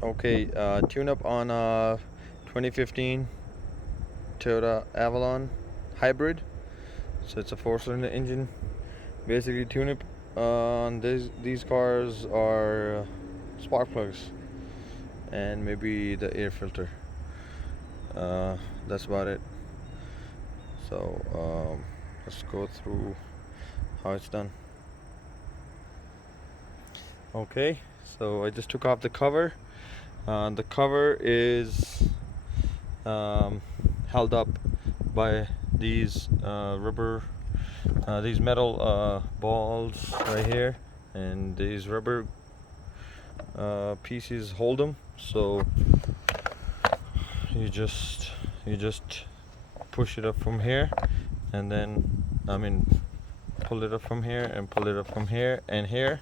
Okay, tune up on 2015 Toyota Avalon hybrid. So it's a four-cylinder engine. Basically, tune up on these cars are spark plugs and maybe the air filter. That's about it. So let's go through how it's done. Okay, so I just took off the cover. The cover is held up by these these metal balls right here, and these rubber pieces hold them. So you just push it up from here, and then pull it up from here and pull it up from here and here,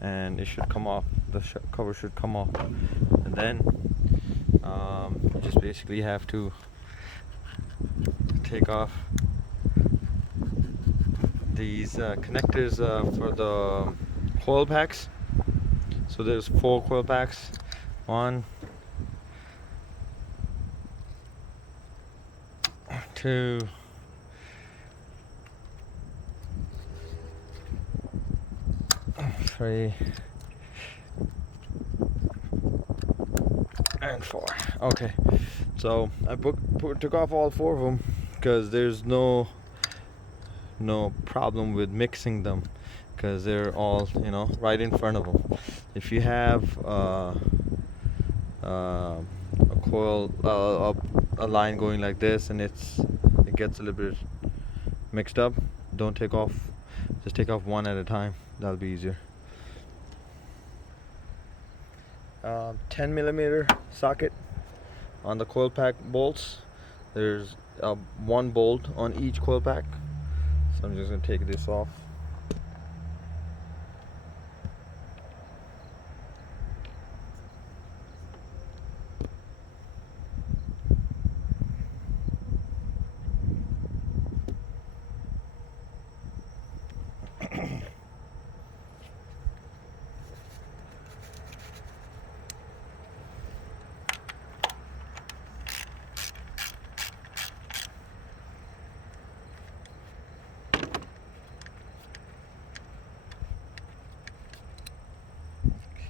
and it should come off. The cover should come off, and then you just basically have to take off these connectors for the coil packs. So there's 4 coil packs. 1, 2, 3, and 4. Okay, so I took off all 4 of them because there's no problem with mixing them, because they're all right in front of them. If you have a coil, a line going like this, and it gets a little bit mixed up, don't take off. Just take off one at a time. That'll be easier. 10 millimeter socket on the coil pack bolts. There's 1 bolt on each coil pack. So I'm just going to take this off.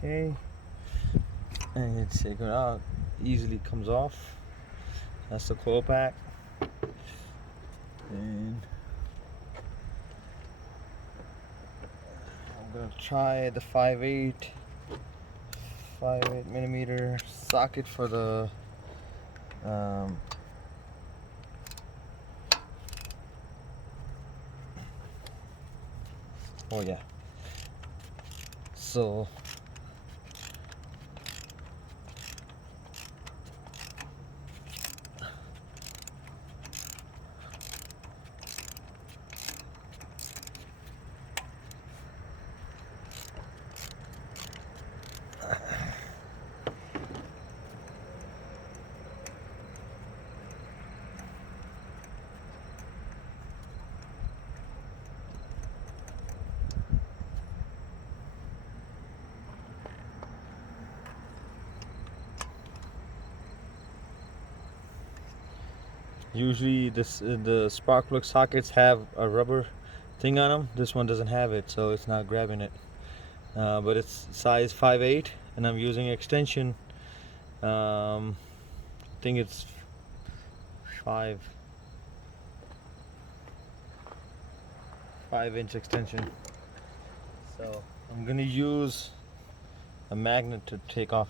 Okay, and it's taken out, easily comes off. That's the coil pack, and I'm gonna try the 5/8 millimeter socket for the oh yeah. So usually the spark plug sockets have a rubber thing on them. This one doesn't have it, so it's not grabbing it. But it's size 5/8, and I'm using extension. I think it's 5-inch extension. So I'm gonna use a magnet to take out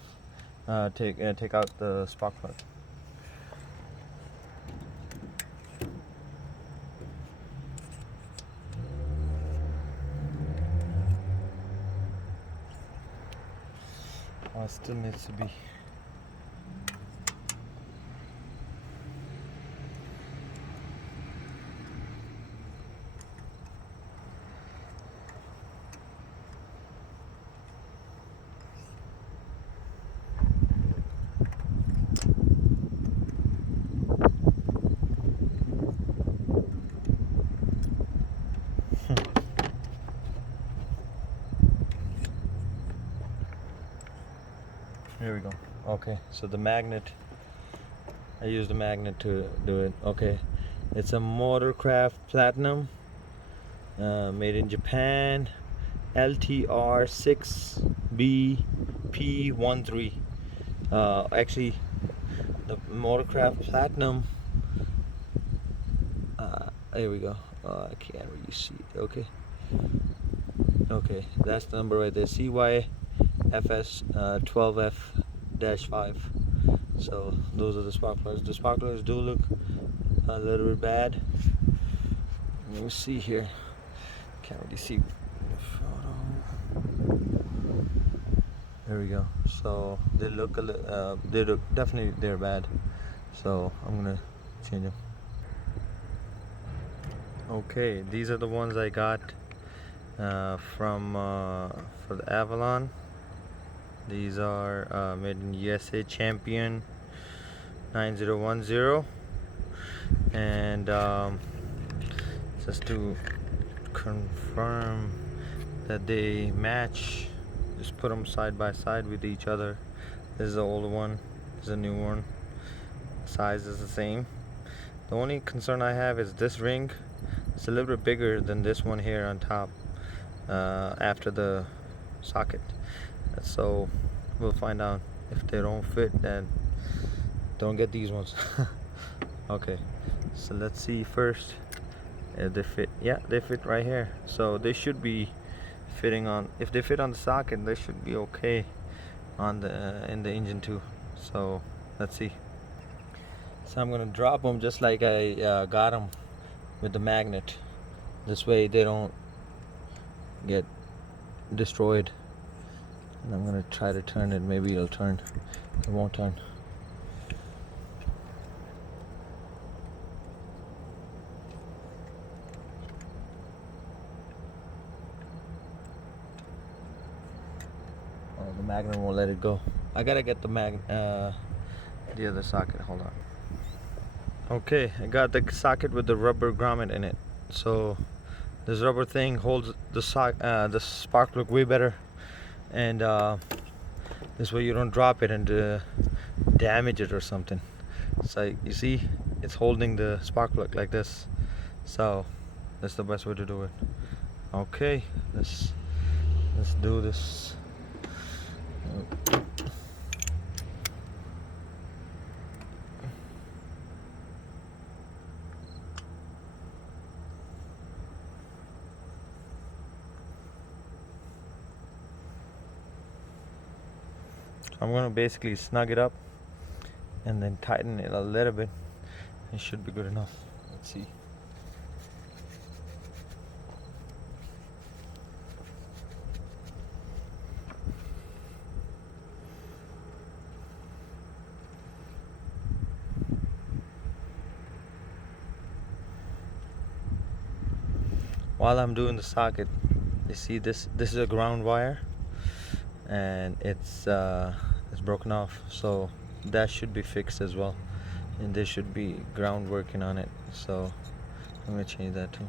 the spark plug. It still needs to be. Here we go. Okay, so the magnet, I use the magnet to do it. Okay, it's a Motorcraft Platinum, made in Japan, LTR6BP13. Actually, the Motorcraft Platinum. Here we go. I can't really see it. Okay. Okay, that's the number right there. CYFS12F-5. So those are the sparklers. The sparklers do look a little bit bad. Let me see here. Can't really see the photo. There we go. So they look a little. They look definitely they're bad. So I'm gonna change them. Okay, these are the ones I got from for the Avalon. These are made in USA, Champion 9010, and just to confirm that they match, just put them side by side with each other. This is the old one, this is a new one. Size is the same. The only concern I have is this ring. It's a little bit bigger than this one here on top, after the socket. So we'll find out. If they don't fit, then don't get these ones. Okay, so let's see first if they fit. Yeah, they fit right here. So they should be fitting on, if they fit on the socket, they should be okay on the in the engine too. So let's see. So I'm gonna drop them just like I got them with the magnet. This way they don't get destroyed. And I'm gonna try to turn it. Maybe it'll turn. It won't turn. Oh, the magnet won't let it go. I gotta get the other socket. Hold on. Okay, I got the socket with the rubber grommet in it. So this rubber thing holds the spark plug way better, and this way you don't drop it and damage it or something. So you see, it's holding the spark plug like this. So that's the best way to do it. Okay, let's do this. I'm gonna basically snug it up and then tighten it a little bit. It should be good enough. Let's see. While I'm doing the socket, you see this is a ground wire, and it's broken off, so that should be fixed as well, and there should be ground working on it. So I'm gonna change that too.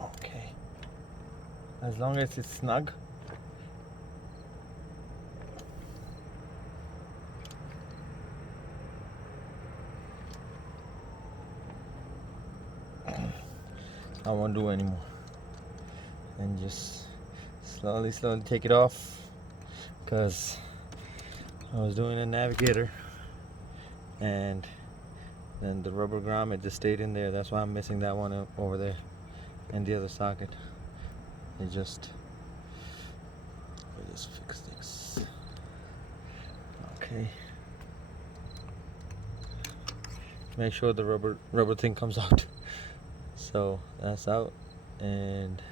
Okay, as long as it's snug. I won't do anymore, and just slowly take it off, because I was doing a navigator and then the rubber grommet just stayed in there. That's why I'm missing that one over there, and the other socket. Let me just fix this. Okay, make sure the rubber thing comes out. So that's out, and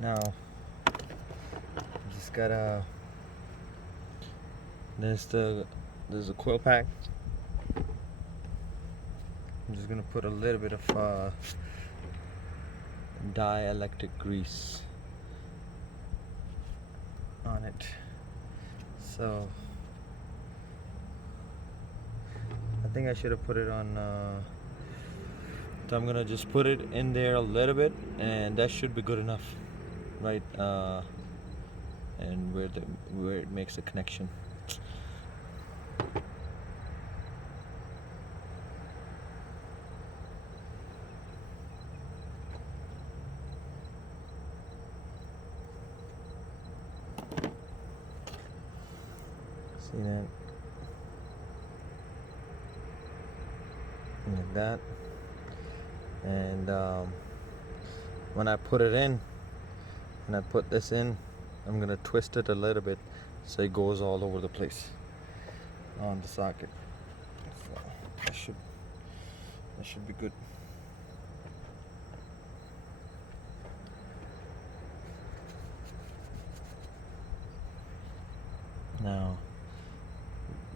now It's got a there's a coil pack. I'm just gonna put a little bit of dielectric grease on it. So I think I should have put it on. So I'm gonna just put it in there a little bit, and that should be good enough, right? And where it makes the connection. See that? Like that. And when I put it in, and I put this in, I'm gonna twist it a little bit so it goes all over the place on the socket. So that should be good. Now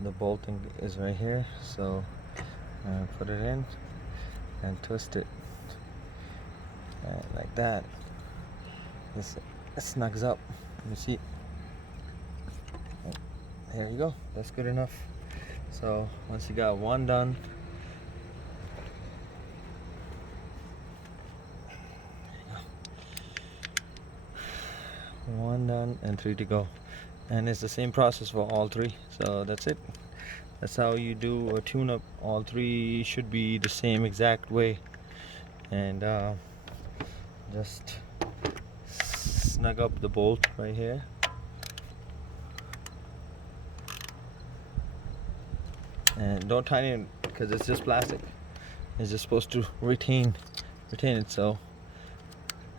the bolting is right here, so I put it in and twist it like that. This snugs up. Let me see. There you go. That's good enough. So once you got one done, one done and 3 to go. And it's the same process for all 3. So that's it. That's how you do a tune-up. All 3 should be the same exact way. And just snug up the bolt right here. And don't tighten it because it's just plastic. It's just supposed to retain it. So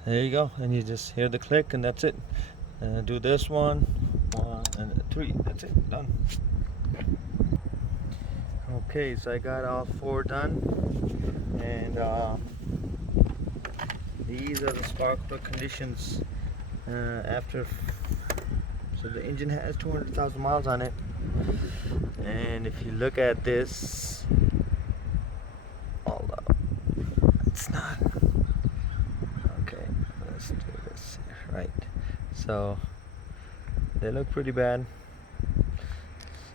there you go. And you just hear the click, and that's it. And do this one and 3. That's it. Done. Okay, so I got all 4 done, and these are the spark plug conditions after. So the engine has 200,000 miles on it, and if you look at this, hold up, it's not okay. Let's do this right. So they look pretty bad.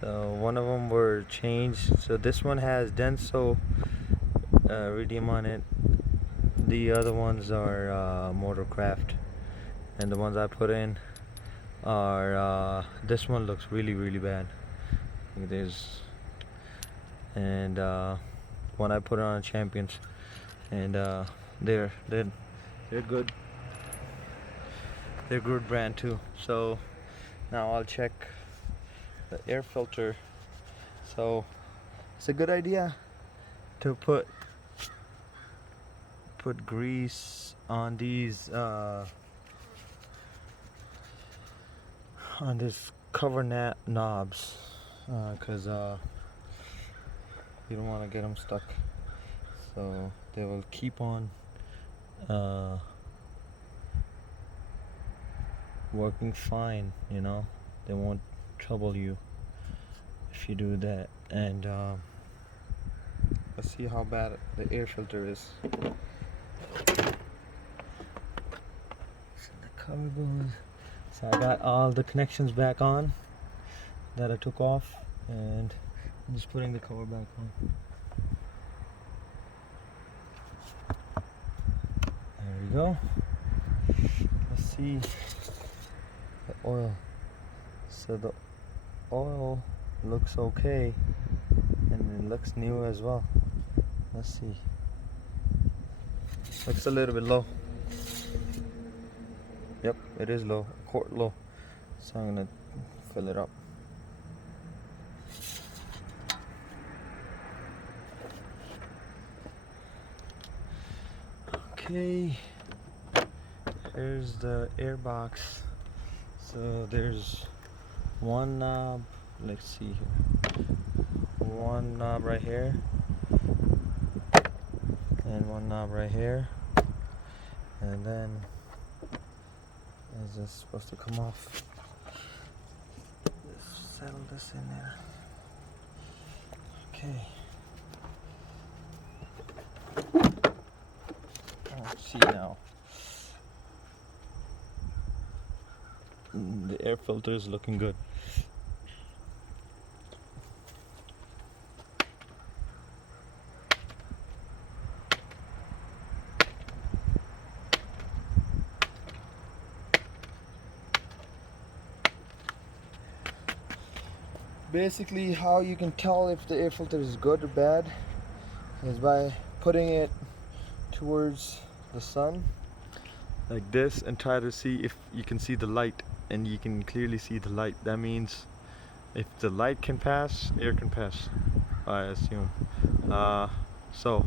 So one of them were changed. So this one has Denso iridium on it. The other ones are Motorcraft, and the ones I put in are this one looks really bad. There's and one I put on Champions, and they're good. They're good brand too. So now I'll check the air filter. So it's a good idea to put grease on these on this cover knobs, because you don't want to get them stuck, so they will keep on working fine, you know. They won't trouble you if you do that. And let's see how bad the air filter is. So the cover goes. So I got all the connections back on that I took off, and I'm just putting the cover back on. There we go. Let's see the oil. So the oil looks okay, and it looks new as well. Let's see. Looks a little bit low. Yep, it is low, a quart low. So I'm gonna fill it up. Okay, here's the air box. So there's one knob, let's see here, one knob right here, and one knob right here, and then it's just supposed to come off. settle this in there. Okay. Let's see now. The air filter is looking good. Basically, how you can tell if the air filter is good or bad is by putting it towards the sun like this and try to see if you can see the light, and you can clearly see the light. That means if the light can pass, air can pass, I assume. So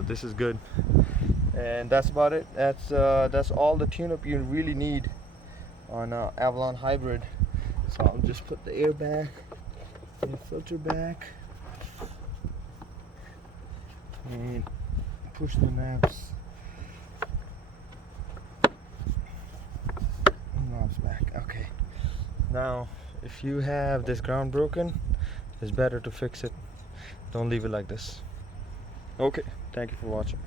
this is good, and that's about it. That's all the tune-up you really need on Avalon Hybrid. So I'll just put the air back, the filter back, and push the knobs back. Okay. Now, if you have this ground broken, it's better to fix it. Don't leave it like this. Okay. Thank you for watching.